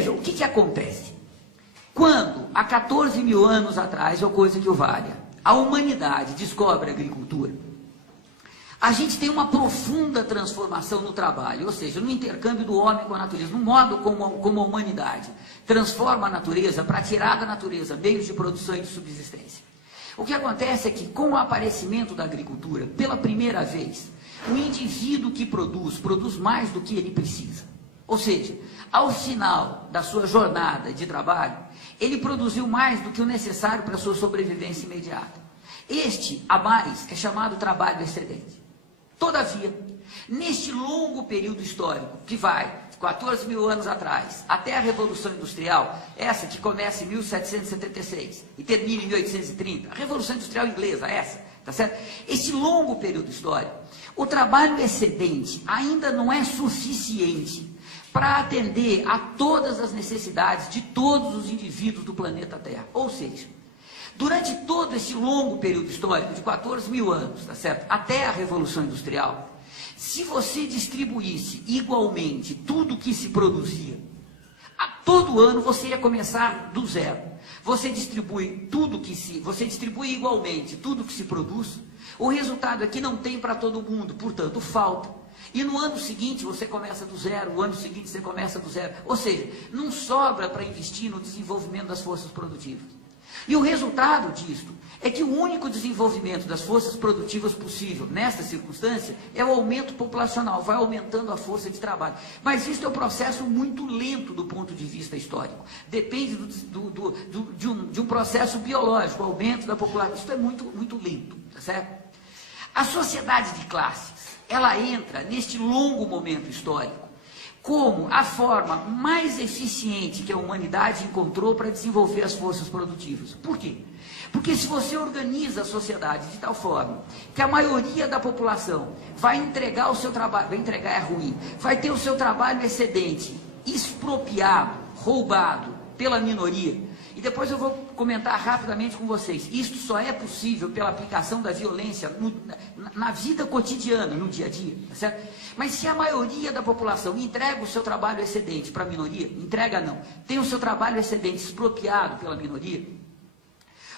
veja, o que acontece? Quando, há 14 mil anos atrás, ou coisa que o valha, a humanidade descobre a agricultura, a gente tem uma profunda transformação no trabalho, ou seja, no intercâmbio do homem com a natureza, no modo como a humanidade transforma a natureza para tirar da natureza meios de produção e de subsistência. O que acontece é que, com o aparecimento da agricultura, pela primeira vez, o indivíduo que produz mais do que ele precisa. Ou seja, ao final da sua jornada de trabalho, ele produziu mais do que o necessário para a sua sobrevivência imediata. Este, a mais, é chamado trabalho excedente. Todavia, neste longo período histórico, que vai 14 mil anos atrás, até a Revolução Industrial, essa que começa em 1776 e termina em 1830, a Revolução Industrial Inglesa, essa, tá certo? Este longo período histórico, o trabalho excedente ainda não é suficiente para atender a todas as necessidades de todos os indivíduos do planeta Terra. Ou seja, durante todo esse longo período histórico, de 14 mil anos, tá certo? Até a Revolução Industrial, se você distribuísse igualmente tudo que se produzia, a todo ano você ia começar do zero. Você distribui igualmente tudo que se produz, o resultado é que não tem para todo mundo, portanto falta. E no ano seguinte você começa do zero, o ano seguinte você começa do zero. Ou seja, não sobra para investir no desenvolvimento das forças produtivas. E o resultado disso é que o único desenvolvimento das forças produtivas possível, nesta circunstância, é o aumento populacional, vai aumentando a força de trabalho. Mas isso é um processo muito lento do ponto de vista histórico. Depende de um processo biológico, o aumento da população. Isso é muito lento, tá certo? A sociedade de classes, ela entra neste longo momento histórico como a forma mais eficiente que a humanidade encontrou para desenvolver as forças produtivas. Por quê? Porque se você organiza a sociedade de tal forma que a maioria da população vai entregar o seu trabalho, vai entregar é ruim, vai ter o seu trabalho excedente, expropriado, roubado pela minoria. E depois eu vou comentar rapidamente com vocês. Isto só é possível pela aplicação da violência na vida cotidiana, no dia a dia, tá certo? Mas se a maioria da população entrega o seu trabalho excedente para a minoria, entrega não, tem o seu trabalho excedente expropriado pela minoria,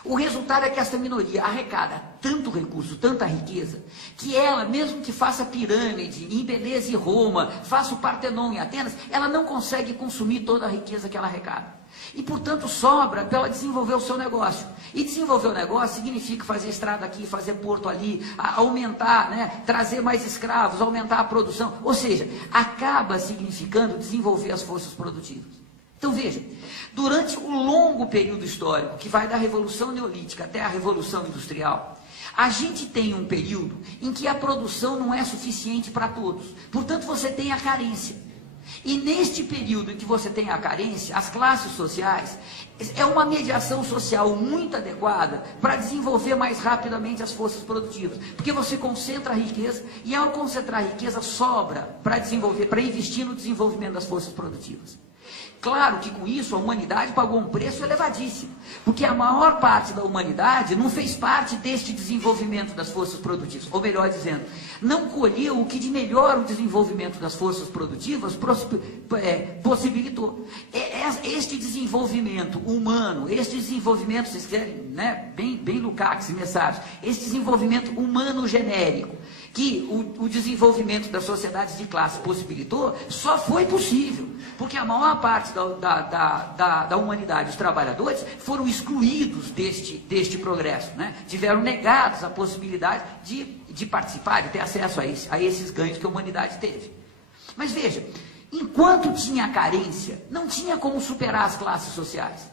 o resultado é que essa minoria arrecada tanto recurso, tanta riqueza, que ela, mesmo que faça pirâmide, embeleze Roma, faça o Partenon em Atenas, ela não consegue consumir toda a riqueza que ela arrecada. E, portanto, sobra para ela desenvolver o seu negócio. E desenvolver o negócio significa fazer estrada aqui, fazer porto ali, aumentar, né, trazer mais escravos, aumentar a produção. Ou seja, acaba significando desenvolver as forças produtivas. Então, veja, durante o longo período histórico, que vai da Revolução Neolítica até a Revolução Industrial, a gente tem um período em que a produção não é suficiente para todos. Portanto, você tem a carência. E neste período em que você tem a carência, as classes sociais, é uma mediação social muito adequada para desenvolver mais rapidamente as forças produtivas. Porque você concentra a riqueza e ao concentrar a riqueza sobra para investir no desenvolvimento das forças produtivas. Claro que com isso a humanidade pagou um preço elevadíssimo, porque a maior parte da humanidade não fez parte deste desenvolvimento das forças produtivas, ou melhor dizendo, não colheu o que de melhor o desenvolvimento das forças produtivas possibilitou. Este desenvolvimento humano, este desenvolvimento, vocês querem, né, bem Lukács e Messados, este desenvolvimento humano genérico, que o desenvolvimento das sociedades de classe possibilitou, só foi possível, porque a maior parte da humanidade, os trabalhadores, foram excluídos deste progresso, né? Tiveram negados a possibilidade de participar, de ter acesso a esses ganhos que a humanidade teve. Mas veja, enquanto tinha carência, não tinha como superar as classes sociais.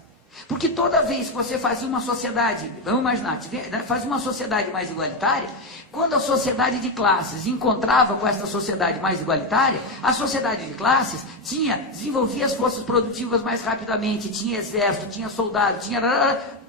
Porque toda vez que você fazia uma sociedade, vamos imaginar, fazia uma sociedade mais igualitária, quando a sociedade de classes encontrava com essa sociedade mais igualitária, a sociedade de classes desenvolvia as forças produtivas mais rapidamente, tinha exército, tinha soldado,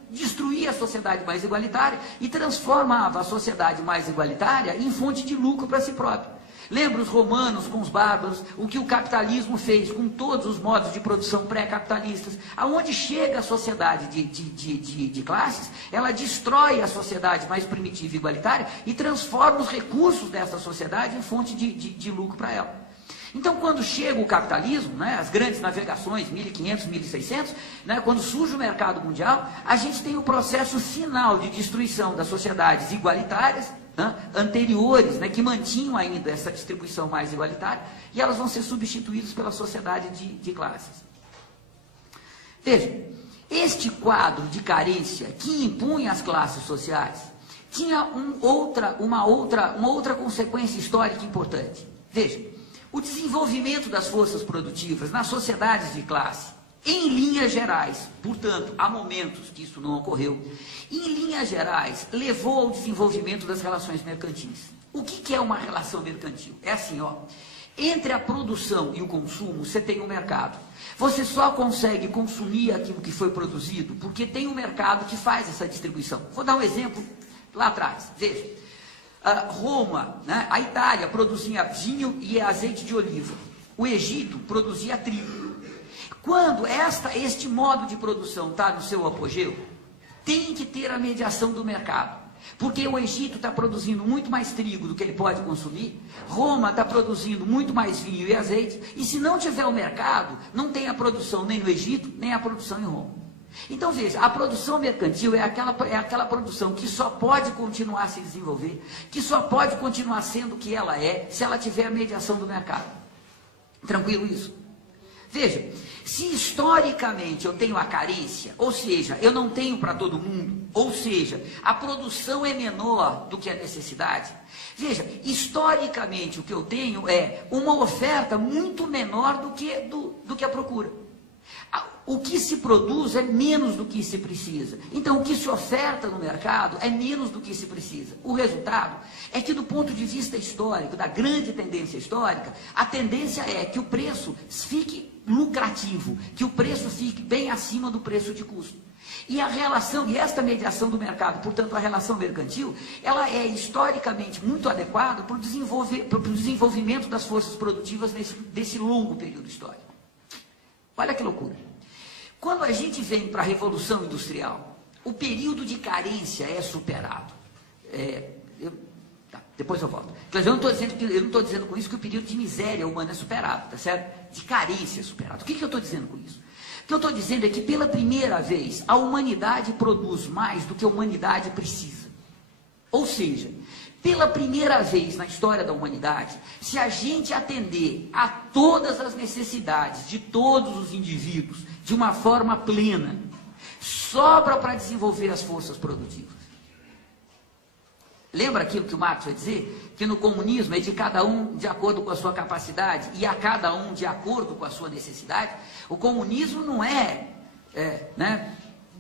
destruía a sociedade mais igualitária e transformava a sociedade mais igualitária em fonte de lucro para si próprio. Lembra os romanos com os bárbaros, o que o capitalismo fez com todos os modos de produção pré-capitalistas, aonde chega a sociedade de classes, ela destrói a sociedade mais primitiva e igualitária e transforma os recursos dessa sociedade em fonte de lucro para ela. Então, quando chega o capitalismo, né, as grandes navegações, 1500, 1600, né, quando surge o mercado mundial, a gente tem o processo final de destruição das sociedades igualitárias, né, anteriores, né, que mantinham ainda essa distribuição mais igualitária, e elas vão ser substituídas pela sociedade de classes. Veja, este quadro de carência que impunha as classes sociais tinha uma outra consequência histórica importante. Veja, o desenvolvimento das forças produtivas nas sociedades de classe, em linhas gerais, portanto, há momentos que isso não ocorreu, em linhas gerais, levou ao desenvolvimento das relações mercantis. O que é uma relação mercantil? É assim, ó, entre a produção e o consumo, você tem um mercado. Você só consegue consumir aquilo que foi produzido porque tem um mercado que faz essa distribuição. Vou dar um exemplo lá atrás. Veja, Roma, né, a Itália produzia vinho e azeite de oliva. O Egito produzia trigo. Quando este modo de produção está no seu apogeu, tem que ter a mediação do mercado. Porque o Egito está produzindo muito mais trigo do que ele pode consumir, Roma está produzindo muito mais vinho e azeite, e se não tiver o mercado, não tem a produção nem no Egito, nem a produção em Roma. Então veja, a produção mercantil é aquela produção que só pode continuar a se desenvolver, que só pode continuar sendo o que ela é, se ela tiver a mediação do mercado. Tranquilo isso? Veja, se historicamente eu tenho a carência, ou seja, eu não tenho para todo mundo, ou seja, a produção é menor do que a necessidade, veja, historicamente o que eu tenho é uma oferta muito menor do que a procura. O que se produz é menos do que se precisa. Então, o que se oferta no mercado é menos do que se precisa. O resultado é que, do ponto de vista histórico, da grande tendência histórica, a tendência é que o preço fique lucrativo, que o preço fique bem acima do preço de custo. E a relação, e esta mediação do mercado, portanto, a relação mercantil, ela é historicamente muito adequada para o desenvolvimento das forças produtivas desse longo período histórico. Olha que loucura. Quando a gente vem para a Revolução Industrial, o período de carência é superado. Depois eu volto. Eu não estou dizendo com isso que o período de miséria humana é superado, tá certo? De carência é superado. O que eu estou dizendo com isso? O que eu estou dizendo é que pela primeira vez a humanidade produz mais do que a humanidade precisa. Ou seja, pela primeira vez na história da humanidade, se a gente atender a todas as necessidades de todos os indivíduos de uma forma plena, sobra para desenvolver as forças produtivas. Lembra aquilo que o Marx vai dizer? Que no comunismo é de cada um de acordo com a sua capacidade e a cada um de acordo com a sua necessidade. O comunismo não é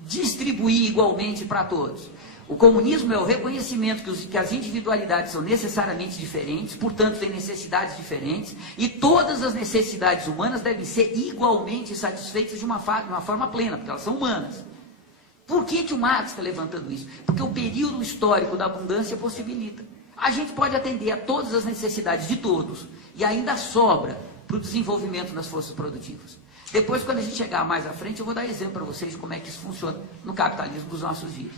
distribuir igualmente para todos. O comunismo é o reconhecimento que as individualidades são necessariamente diferentes, portanto têm necessidades diferentes, e todas as necessidades humanas devem ser igualmente satisfeitas de uma forma plena, porque elas são humanas. Por que o Marx está levantando isso? Porque o período histórico da abundância possibilita. A gente pode atender a todas as necessidades de todos, e ainda sobra para o desenvolvimento das forças produtivas. Depois, quando a gente chegar mais à frente, eu vou dar exemplo para vocês de como é que isso funciona no capitalismo dos nossos dias.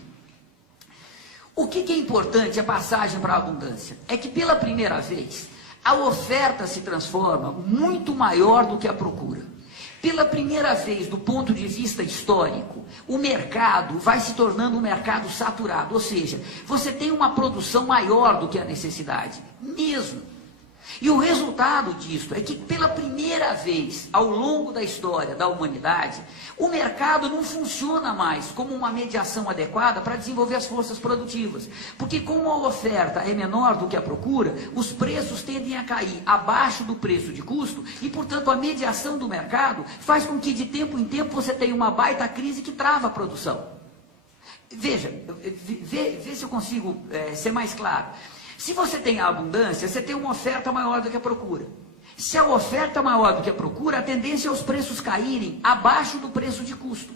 O que é importante, a passagem para a abundância, é que pela primeira vez, a oferta se transforma muito maior do que a procura. Pela primeira vez, do ponto de vista histórico, o mercado vai se tornando um mercado saturado, ou seja, você tem uma produção maior do que a necessidade, mesmo. E o resultado disso é que pela primeira vez ao longo da história da humanidade, o mercado não funciona mais como uma mediação adequada para desenvolver as forças produtivas. Porque como a oferta é menor do que a procura, os preços tendem a cair abaixo do preço de custo e, portanto, a mediação do mercado faz com que de tempo em tempo você tenha uma baita crise que trava a produção. Veja, vê se eu consigo ser mais claro. Se você tem a abundância, você tem uma oferta maior do que a procura. Se a oferta é maior do que a procura, a tendência é os preços caírem abaixo do preço de custo.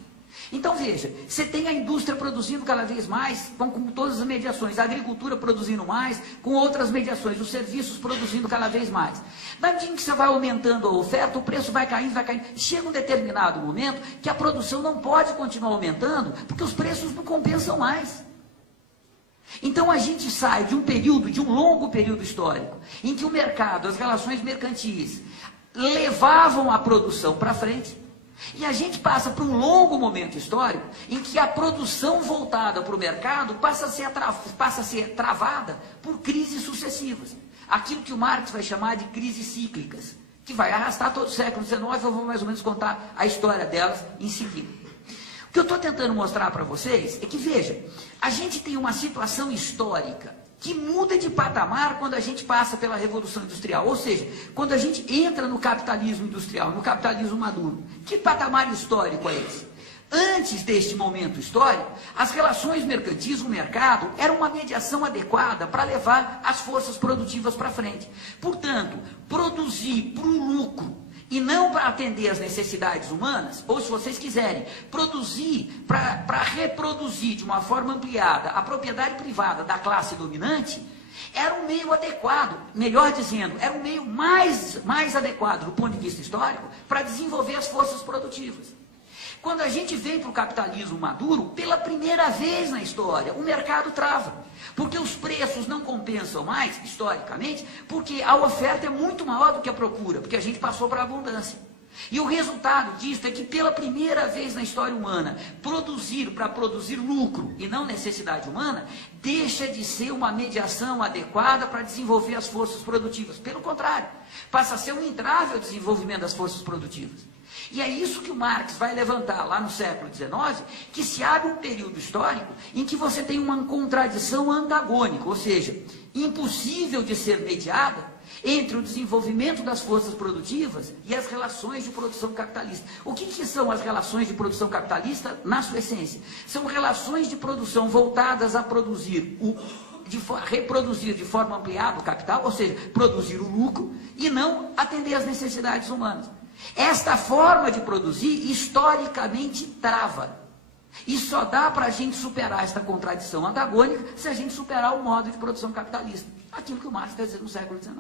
Então veja, você tem a indústria produzindo cada vez mais, com todas as mediações, a agricultura produzindo mais, com outras mediações, os serviços produzindo cada vez mais. Na medida que você vai aumentando a oferta, o preço vai caindo, vai caindo. Chega um determinado momento que a produção não pode continuar aumentando, porque os preços não compensam mais. Então a gente sai de um período, de um longo período histórico, em que o mercado, as relações mercantis, levavam a produção para frente, e a gente passa por um longo momento histórico em que a produção voltada para o mercado passa a ser travada por crises sucessivas. Aquilo que o Marx vai chamar de crises cíclicas, que vai arrastar todo o século XIX, eu vou mais ou menos contar a história delas em seguida. O que eu estou tentando mostrar para vocês é que, veja, a gente tem uma situação histórica que muda de patamar quando a gente passa pela Revolução Industrial, ou seja, quando a gente entra no capitalismo industrial, no capitalismo maduro. Que patamar histórico é esse? Antes deste momento histórico, as relações mercantis, o mercado, era uma mediação adequada para levar as forças produtivas para frente. Portanto, produzir para o lucro e não para atender às necessidades humanas, ou se vocês quiserem, produzir para reproduzir de uma forma ampliada a propriedade privada da classe dominante, era um meio adequado, melhor dizendo, era um meio mais adequado do ponto de vista histórico para desenvolver as forças produtivas. Quando a gente vem para o capitalismo maduro, pela primeira vez na história, o mercado trava. Porque os preços não compensam mais, historicamente, porque a oferta é muito maior do que a procura, porque a gente passou para a abundância. E o resultado disso é que, pela primeira vez na história humana, produzir para produzir lucro e não necessidade humana, deixa de ser uma mediação adequada para desenvolver as forças produtivas. Pelo contrário, passa a ser um entrave ao desenvolvimento das forças produtivas. E é isso que o Marx vai levantar lá no século XIX, que se abre um período histórico em que você tem uma contradição antagônica, ou seja, impossível de ser mediada entre o desenvolvimento das forças produtivas e as relações de produção capitalista. O que são as relações de produção capitalista na sua essência? São relações de produção voltadas a produzir reproduzir de forma ampliada o capital, ou seja, produzir o lucro e não atender às necessidades humanas. Esta forma de produzir, historicamente, trava. E só dá para a gente superar esta contradição antagônica se a gente superar o modo de produção capitalista. Aquilo que o Marx está dizendo no século XIX.